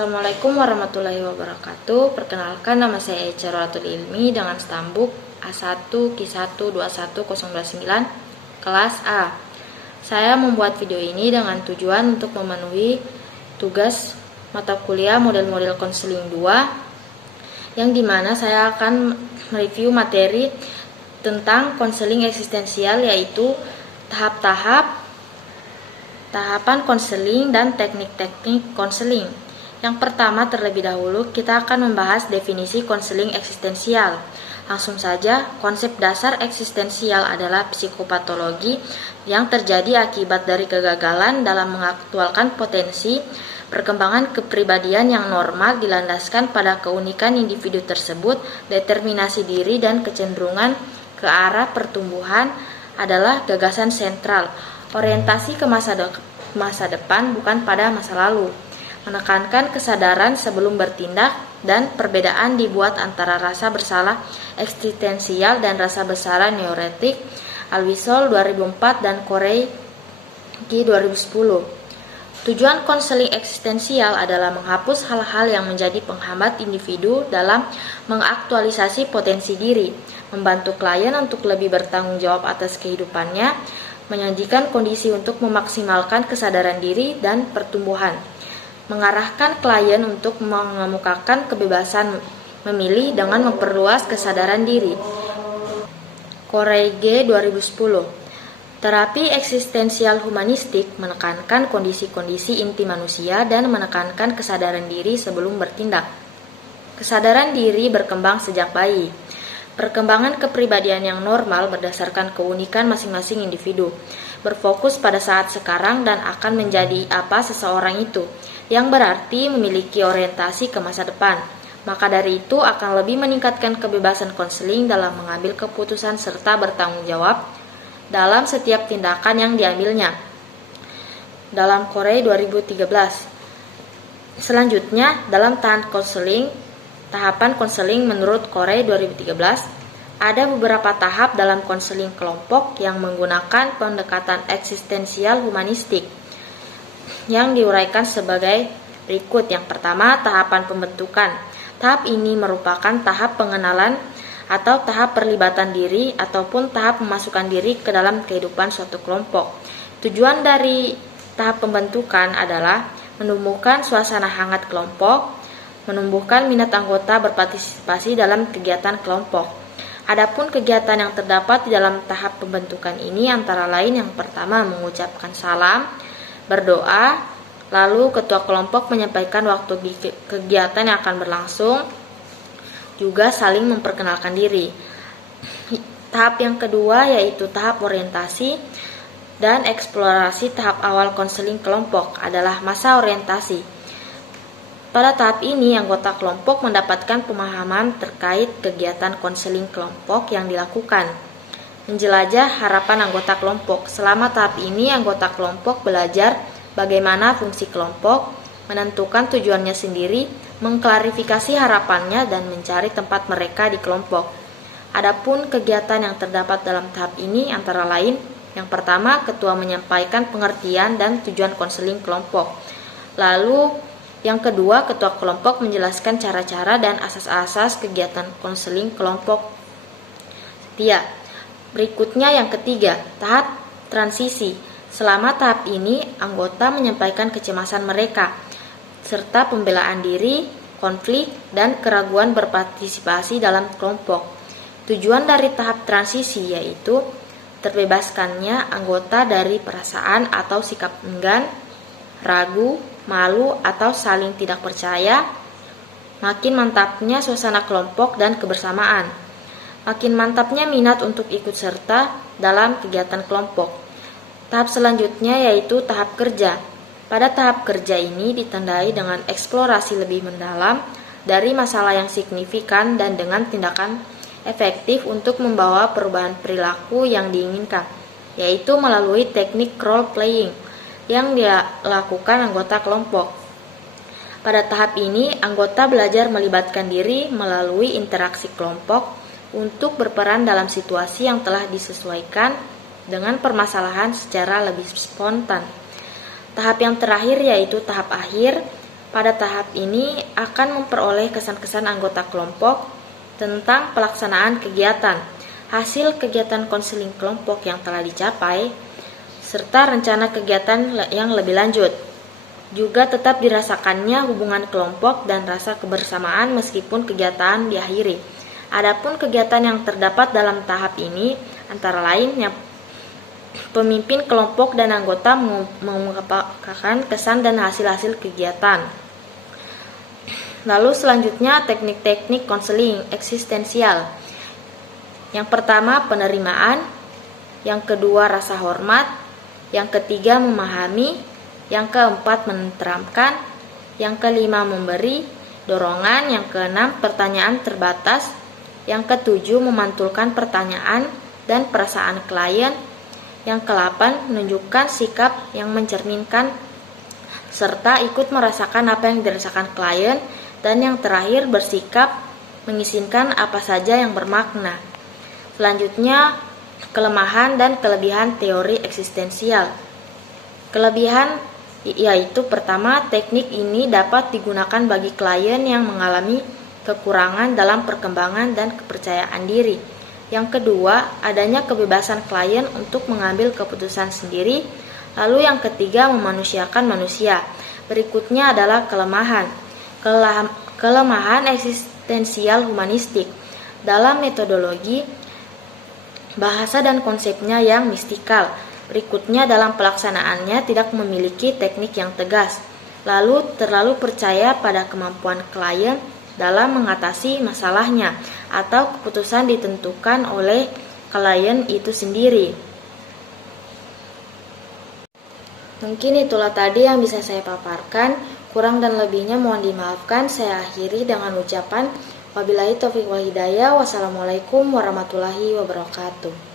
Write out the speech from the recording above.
Assalamualaikum warahmatullahi wabarakatuh. Perkenalkan, nama saya Echa Rolatul Ilmi dengan stambuk A1Q1211029 kelas A. Saya membuat video ini dengan tujuan untuk memenuhi tugas mata kuliah model-model konseling 2, yang dimana saya akan mereview materi tentang konseling eksistensial, yaitu tahapan konseling dan teknik-teknik konseling. Yang pertama, terlebih dahulu kita akan membahas definisi konseling eksistensial. Langsung saja, konsep dasar eksistensial adalah psikopatologi yang terjadi akibat dari kegagalan dalam mengaktualkan potensi perkembangan kepribadian yang normal dilandaskan pada keunikan individu tersebut. Determinasi diri dan kecenderungan ke arah pertumbuhan adalah gagasan sentral. Orientasi ke masa depan, bukan pada masa lalu. Menekankan kesadaran sebelum bertindak, dan perbedaan dibuat antara rasa bersalah eksistensial dan rasa bersalah neurotik. Alwisol 2004 dan Corey G 2010. Tujuan konseling eksistensial adalah menghapus hal-hal yang menjadi penghambat individu dalam mengaktualisasi potensi diri, membantu klien untuk lebih bertanggung jawab atas kehidupannya, menyajikan kondisi untuk memaksimalkan kesadaran diri dan pertumbuhan, mengarahkan klien untuk mengemukakan kebebasan memilih dengan memperluas kesadaran diri. Corey G 2010. Terapi eksistensial humanistik menekankan kondisi-kondisi inti manusia dan menekankan kesadaran diri sebelum bertindak. Kesadaran diri berkembang sejak bayi. Perkembangan kepribadian yang normal berdasarkan keunikan masing-masing individu, berfokus pada saat sekarang dan akan menjadi apa seseorang itu, yang berarti memiliki orientasi ke masa depan. Maka dari itu akan lebih meningkatkan kebebasan konseling dalam mengambil keputusan serta bertanggung jawab dalam setiap tindakan yang diambilnya. Dalam Corey 2013. Selanjutnya, dalam tahapan konseling menurut Corey 2013, ada beberapa tahap dalam konseling kelompok yang menggunakan pendekatan eksistensial humanistik yang diuraikan sebagai berikut. Yang pertama, tahapan pembentukan. Tahap ini merupakan tahap pengenalan atau tahap perlibatan diri ataupun tahap memasukkan diri ke dalam kehidupan suatu kelompok. Tujuan dari tahap pembentukan adalah menumbuhkan suasana hangat kelompok, menumbuhkan minat anggota berpartisipasi dalam kegiatan kelompok. Adapun kegiatan yang terdapat di dalam tahap pembentukan ini antara lain yang pertama, mengucapkan salam, berdoa, lalu ketua kelompok menyampaikan waktu kegiatan yang akan berlangsung, juga saling memperkenalkan diri. Tahap yang kedua yaitu tahap orientasi dan eksplorasi. Tahap awal konseling kelompok adalah masa orientasi. Pada tahap ini, anggota kelompok mendapatkan pemahaman terkait kegiatan konseling kelompok yang dilakukan, menjelajah harapan anggota kelompok. Selama tahap ini, anggota kelompok belajar bagaimana fungsi kelompok, menentukan tujuannya sendiri, mengklarifikasi harapannya, dan mencari tempat mereka di kelompok. Adapun kegiatan yang terdapat dalam tahap ini antara lain, yang pertama, ketua menyampaikan pengertian dan tujuan konseling kelompok. Lalu yang kedua, ketua kelompok menjelaskan cara-cara dan asas-asas kegiatan konseling kelompok setia. Berikutnya yang ketiga, tahap transisi. Selama tahap ini, anggota menyampaikan kecemasan mereka, serta pembelaan diri, konflik, dan keraguan berpartisipasi dalam kelompok. Tujuan dari tahap transisi yaitu terbebaskannya anggota dari perasaan atau sikap enggan, ragu, malu, atau saling tidak percaya. Makin mantapnya suasana kelompok dan kebersamaan, makin mantapnya minat untuk ikut serta dalam kegiatan kelompok. Tahap selanjutnya yaitu tahap kerja. Pada tahap kerja ini ditandai dengan eksplorasi lebih mendalam dari masalah yang signifikan dan dengan tindakan efektif untuk membawa perubahan perilaku yang diinginkan, yaitu melalui teknik role playing yang dilakukan anggota kelompok. Pada tahap ini, anggota belajar melibatkan diri melalui interaksi kelompok untuk berperan dalam situasi yang telah disesuaikan dengan permasalahan secara lebih spontan. Tahap yang terakhir yaitu tahap akhir. Pada tahap ini akan memperoleh kesan-kesan anggota kelompok tentang pelaksanaan kegiatan, hasil kegiatan konseling kelompok yang telah dicapai, serta rencana kegiatan yang lebih lanjut. Juga tetap dirasakannya hubungan kelompok dan rasa kebersamaan meskipun kegiatan diakhiri. Adapun kegiatan yang terdapat dalam tahap ini antara lain yang pemimpin kelompok dan anggota mengungkapkan kesan dan hasil-hasil kegiatan. Lalu selanjutnya teknik-teknik konseling eksistensial. Yang pertama penerimaan, yang kedua rasa hormat, yang ketiga memahami, yang keempat menenteramkan, yang kelima memberi dorongan, yang keenam pertanyaan terbatas, yang ketujuh memantulkan pertanyaan dan perasaan klien, yang ke-8 menunjukkan sikap yang mencerminkan serta ikut merasakan apa yang dirasakan klien, dan yang terakhir bersikap mengizinkan apa saja yang bermakna. Selanjutnya kelemahan dan kelebihan teori eksistensial. Kelebihan yaitu pertama, teknik ini dapat digunakan bagi klien yang mengalami kekurangan dalam perkembangan dan kepercayaan diri. Yang kedua, adanya kebebasan klien untuk mengambil keputusan sendiri. Lalu yang ketiga, memanusiakan manusia. Berikutnya adalah kelemahan. Kelemahan eksistensial humanistik. Dalam metodologi, bahasa dan konsepnya yang mistikal. Berikutnya dalam pelaksanaannya tidak memiliki teknik yang tegas. Lalu terlalu percaya pada kemampuan klien dalam mengatasi masalahnya atau keputusan ditentukan oleh klien itu sendiri. Mungkin itulah tadi yang bisa saya paparkan. Kurang dan lebihnya mohon dimaafkan. Saya akhiri dengan ucapan wabillahi taufiq wal hidayah. Wassalamualaikum warahmatullahi wabarakatuh.